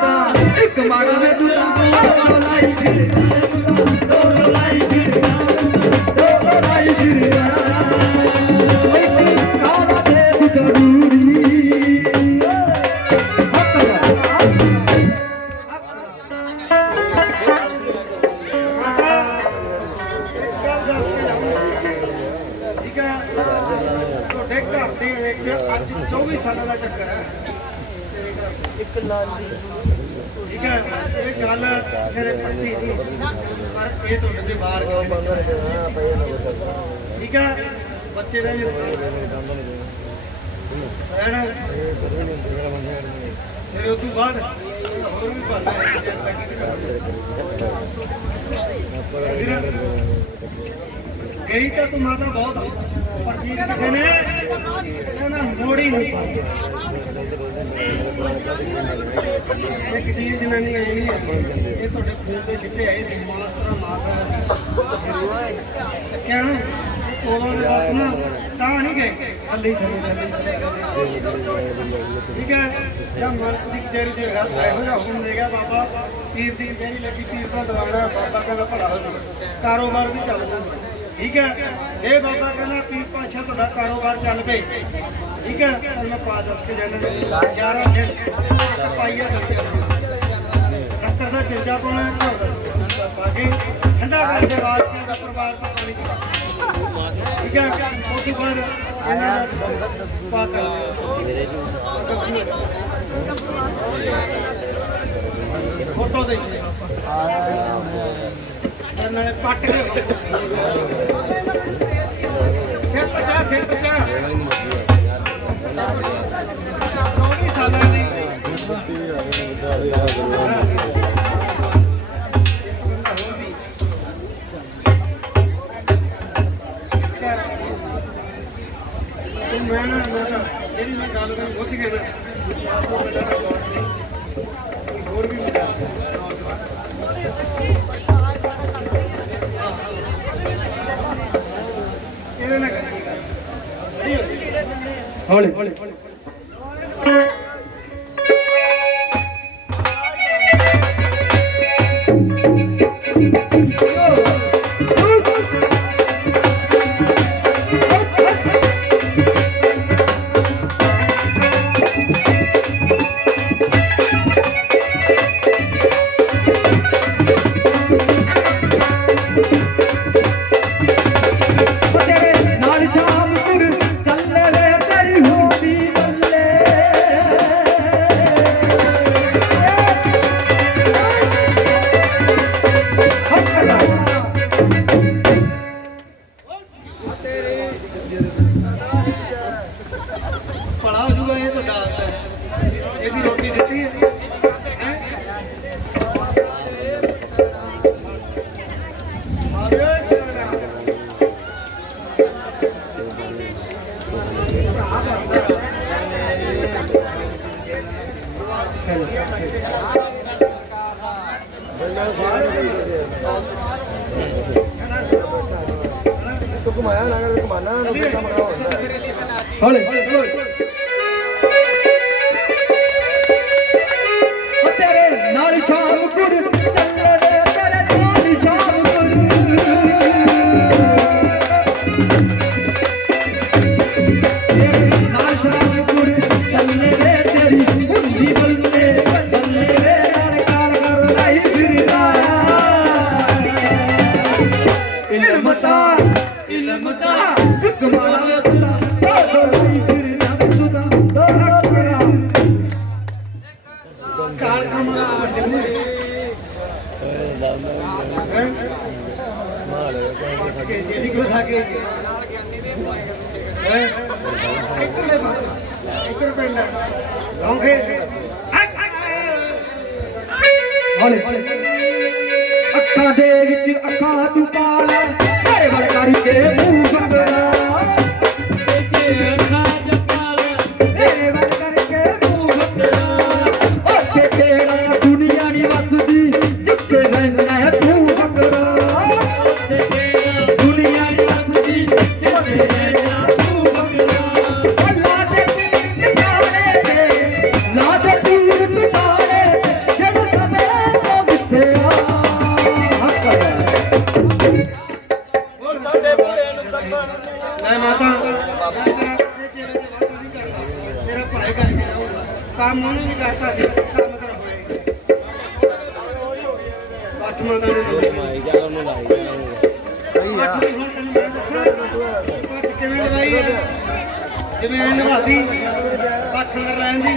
ਇਲਮ ਤਾਂ ਵੇ ਤੂੰ ਤਾਂ ਦੋ ਲਾਈ ਫਿਰਦਾ ਤੂੰ ਤਾਂ ਦੋ ਲਾਈ ਫਿਰਦਾ। ਦੋ ਲਾਈ ਫਿਰਦਾ ਓਏ ਕਾਲਾ ਦੇ ਜ਼ਰੂਰੀ ਠੀਕ ਹੈ। ਤੁਹਾਡੇ ਘਰ ਦੇ ਵਿੱਚ ਅੱਜ 24 ਸਾਲਾਂ ਦਾ ਚੱਕਰ ਹੈ। ਤੇਰੇ ਘਰ ਠੀਕ ਹੈ ਇਹ ਗੱਲ ਸਿਰੇ ਪੱਟੀ ਨਹੀਂ ਪਰ ਇਹ ਤੁਹਾਡੇ ਦੇ ਬਾਹਰ ਕਿਸੇ ਨੇ ਚਾਹਿਆ। ਠੀਕ ਹੈ ਬੱਚੇ ਦਾ ਵੀ ਭੈਣ ਫਿਰ ਉਸ ਤੋਂ ਬਾਅਦ ਹੋਰ ਵੀ ਭਰਨਾ ਗਈ ਤਾਂ ਤੂੰ ਮਾਤਾ ਬਹੁਤ ਆ, ਕਿਸੇ ਨੇ ਕਹਿੰਦਾ ਮੋੜੀ ਨਹੀਂ ਚਾਹੀਦੀ। ਇੱਕ ਚੀਜ਼ ਜਨਾਨੀ ਆਈ ਇਹ ਤੁਹਾਡੇ ਖੂਨ ਦੇ ਛਿੱਟੇ ਆਏ ਸੀ ਮਾਸ ਤਰ੍ਹਾਂ ਮਾਸ ਆਇਆ ਸੀ। ਚੱਕਿਆ ਨਾ, ਕੋਲੋਂ ਦੇ ਬਸ ਨਾ, ਤਾਂ ਨਹੀਂ ਗਏ, ਥੱਲੇ ਥੱਲੇ ਥੱਲੇ ਠੀਕ ਹੈ, ਜਾਂ ਮਨ ਦੀ ਕਚਹਿਰੀ 'ਚ ਇਹੋ ਜਿਹਾ ਹੁਕਮ ਦੇ ਬਾਬਾ, ਪੀਰ ਦੀ ਜਿਹੜੀ ਲੱਗੀ, ਪੀਰ ਦਾ ਦਵਾਣਾ, ਬਾਬਾ ਕਹਿੰਦਾ ਭਲਾ ਹੋ ਜਾਊ ਕਾਰੋਬਾਰ ਵੀ ਚੱਲ ਜਾਂਦਾ। ਠੀਕ ਹੈ ਇਹ ਬਾਬਾ ਕਹਿੰਦਾ ਪੀਰ ਪਾਸ਼ਾ ਤੁਹਾਡਾ ਕਾਰੋਬਾਰ ਚੱਲ ਪਏ ਠੀਕ ਹੈ ਤਾਂ ਮੈਂ ਪਾ ਦੱਸ ਕੇ ਜਾਣਾ 11 ਦਿਨ ਪਾਈਆ ਦੱਸਿਆ ਸ਼ੱਕਰ ਦਾ ਚਿਲਜਾ ਪਾਉਣਾ ਹੈ ਘਿਓ ਦਾ ਚਿਲਜਾ ਪਾ ਕੇ ਠੰਡਾ ਕਰਕੇ ਬਾਅਦ ਦਾ ਪਰਿਵਾਰ ਦਾ ਪਾਣੀ ਚ ਪਾ ਠੀਕ ਹੈ ਉਸ ਤੋਂ ਬਾਅਦ ਇਹਨਾਂ ਦਾ ਪਾ ਕਰ ਫੋਟੋ ਦੇ ਦੇ ਤੇ ਨਾਲੇ ਪੱਟ ਕੇ ਸਿਰ ਪਚਾ ਸਿਰ ਪਚਾ। 24 ਸਾਲਾਂ ਦੀ। ਤੂੰ ਮੈਂ ਨਾ, ਮੈਂ ਤਾਂ ਜਿਹੜੀ ਮੈਂ ਗੱਲ ਕਰ, ਬੁੱਝ ਗਿਆ ਨਾ। ਆਪ ਨੂੰ ਕੋਈ ਹੋਰ ਵੀ ਮਿਲਿਆ அவளை. ਤੂੰ ਘੁਮਾਇਆ ਨਾ ਅੱਖਾਂ ਦੇ ਵਿੱਚ ਅੱਖਾਂ ਤੂੰ ਪਾ ਲੈ। ਮੇਰੇ ਵੱਲ ਸਿੱਖਾ ਸੀ ਕੰਮ ਕਰ ਹੋਏ ਅੱਠ ਮਾਤਾ ਨੇ ਮਾਈ ਜਾ ਉਹਨੂੰ ਲਾਈ ਜਾ ਅੱਠ ਦੀ ਹੁਣ ਤੈਨੂੰ ਮੈਂ ਦੱਸਾਂ ਪੱਟ ਕਿਵੇਂ ਲਵਾਈ ਆ? ਜਿਵੇਂ ਐ ਨਵਾਦੀ ਪੱਠ ਅੰਦਰ ਲੈਣ ਦੀ।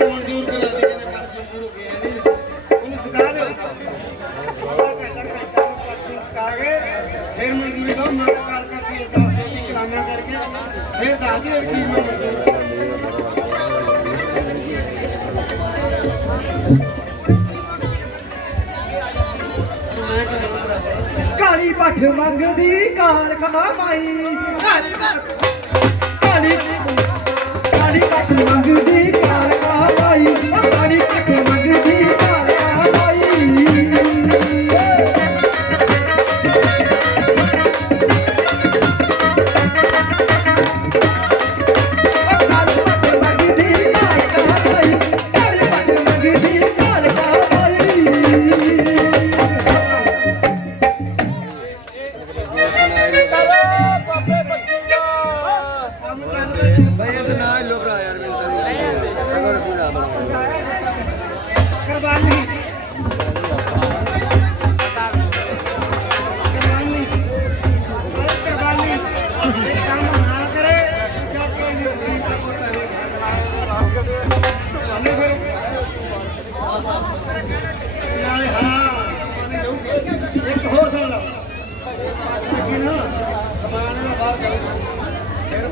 ਮਨਜ਼ੂਰ ਕਰਾ ਦੇ ਕਹਿੰਦੇ ਕਰ ਮਨਜ਼ੂਰ ਹੋ ਗਿਆ ਨਹੀਂ ਉਹਨੂੰ ਸਿਖਾ ਦਿਓ ਅੱਧਾ ਘੰਟਾ ਘੰਟਾ ਨੂੰ ਸਿਖਾ ਕੇ ਫਿਰ ਦੋ ਮਾਤਾ ਕਾਲ ਕਰਕੇ ਦੱਸ ਦਿਓ ਜੀ ਕਲਾਮਿਆਂ ਕਰਕੇ ਫਿਰ ਦੱਸ ਦਿਓ ਕੀ ਮੈਂ ਕਾਲੀ ਮੰਗਦੀ ਕਾਰ ਕਮਾਈ ਕਾਲੀ ਕਾਲੀ ਕਾਲੀ ਪੱਠ ਮੰਗਦੀ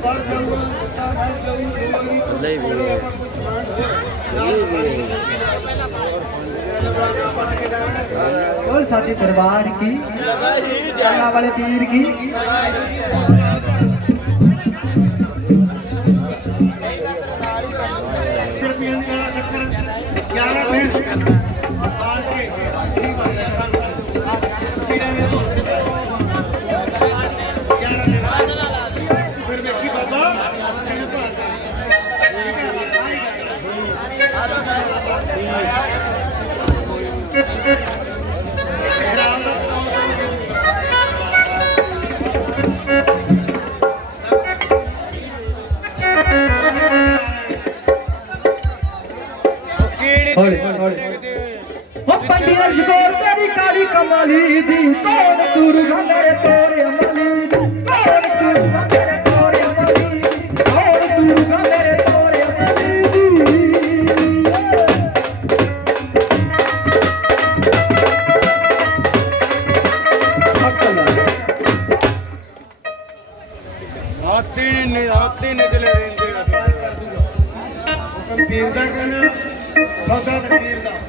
ਬਾਹਰ ਜਾਊਗਾ ਮੁੱਠਾ ਬਾਹਰ ਜਾਊਗਾ ਨਹੀਂ ਵੀ। ਉਹਨੂੰ ਆਪਾਂ ਕੋਈ ਸਮਾਨ ਹੋਰ ਨਾਲ ਸਾਰੀ ਪੱਟ ਕੇ ਜਾਣਾ बोल साचे दरबार की जंगा वाले पीर की birdak ana sadak birdak.